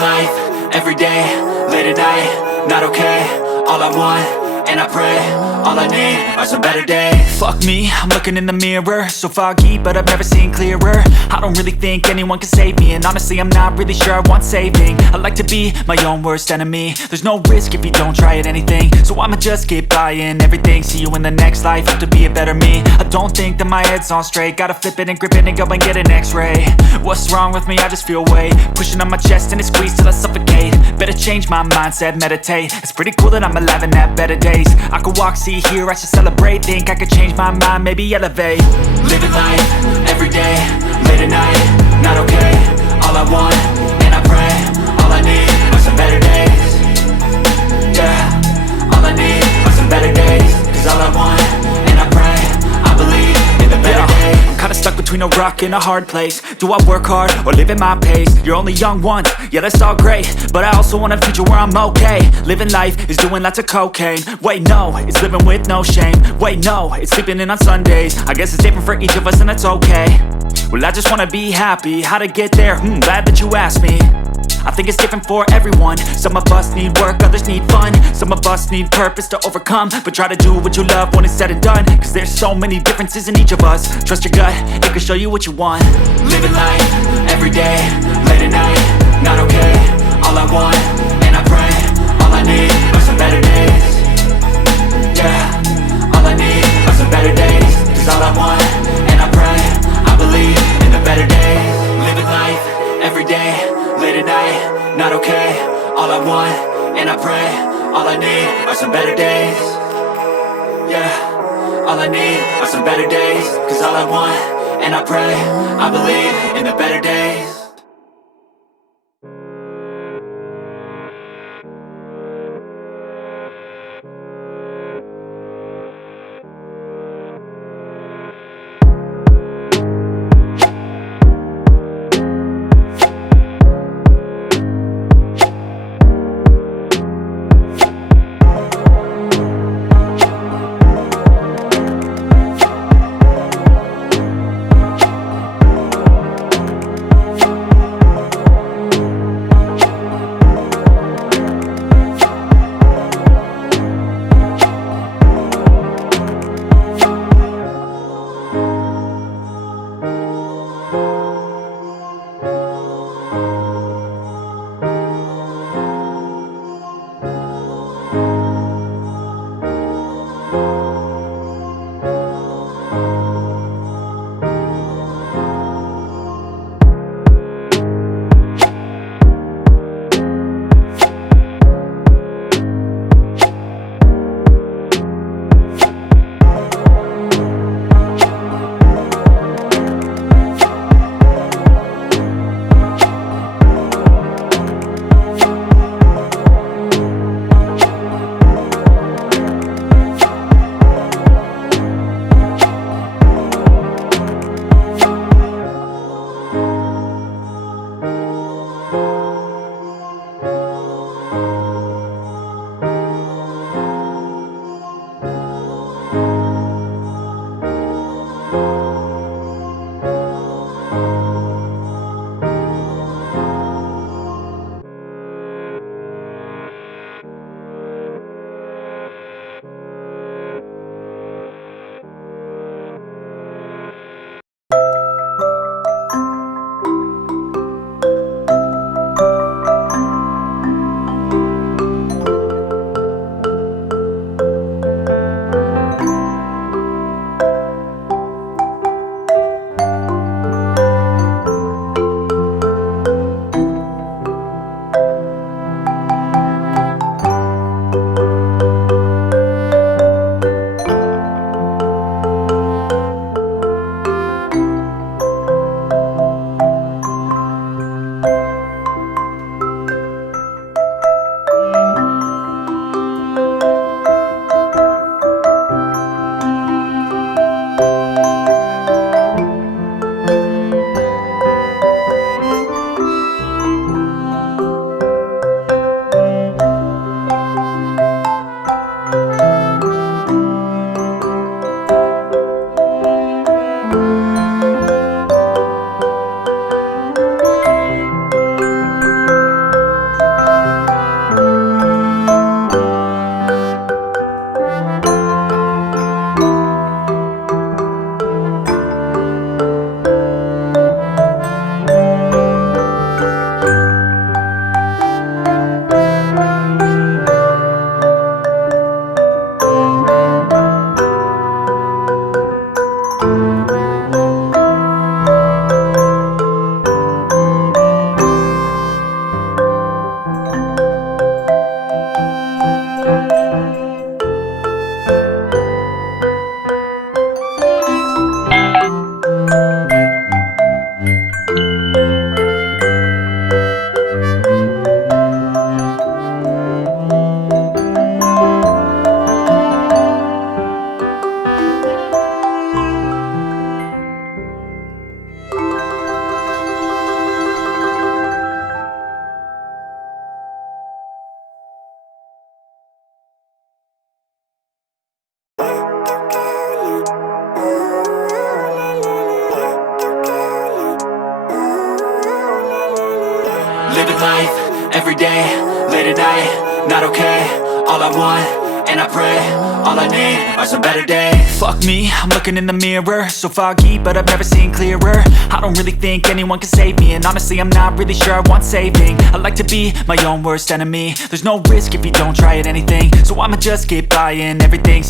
life, everyday, late at night, not okay. All I want, and I pray, all I need are some better days. Fuck me, I'm looking in the mirror, so foggy, but I've never seen clearer. I don't really think anyone can save me, and honestly I'm not really sure I want saving. I like to be my own worst enemy. There's no risk if you don't try at anything, so I'ma just keep buying everything. See you in the next life, have to be a better me. I don't think that my head's on straight, gotta flip it and grip it and go and get an x-ray. What's wrong with me? I just feel weight pushing on my chest and it squeezes till I suffocate. Better change my mindset, meditate. It's pretty cool that I'm alive and have better days. I could walk, see, hear, I should celebrate. Think I could change my mind, maybe elevate. Living life, everyday, late at night, not okay. All I want, and I pray, all I need are some better days. Yeah, all I need are some better days. Cause all I want, and I pray, I believe in the better days. I'm kinda stuck between a rock and a hard place. Do I work hard or live at my pace? You're only young once, yeah that's all great, but I also want a future where I'm okay. Living life is doing lots of cocaine. Wait no, it's living with no shame. Wait no, it's sleeping in on Sundays. I guess it's different for each of us and that's okay. Well I just wanna be happy, how to get there? Glad that you asked me. I think it's different for everyone. Some of us need work, others need fun. Some of us need purpose to overcome. But try to do what you love when it's said and done. Cause there's so many differences in each of us. Trust your gut, it can show you what you want. Living life, everyday, late at night, not okay. All I want, and I pray, all I need are some better days. Yeah, all I need are some better days. Cause all I want, and I pray, I believe in the better days. Living life, everyday, late at night, not okay. All I want, and I pray, all I need are some better days. Yeah, all I need are some better days. Cause all I want, and I pray, I believe in the better days. life, every day, late at night, not okay. All I want, and I pray, all I need are some better days. Fuck me, I'm looking in the mirror, so foggy, but I've never seen clearer. I don't really think anyone can save me, and honestly I'm not really sure I want saving. I like to be my own worst enemy. There's no risk if you don't try at anything, so I'ma just keep buying everything.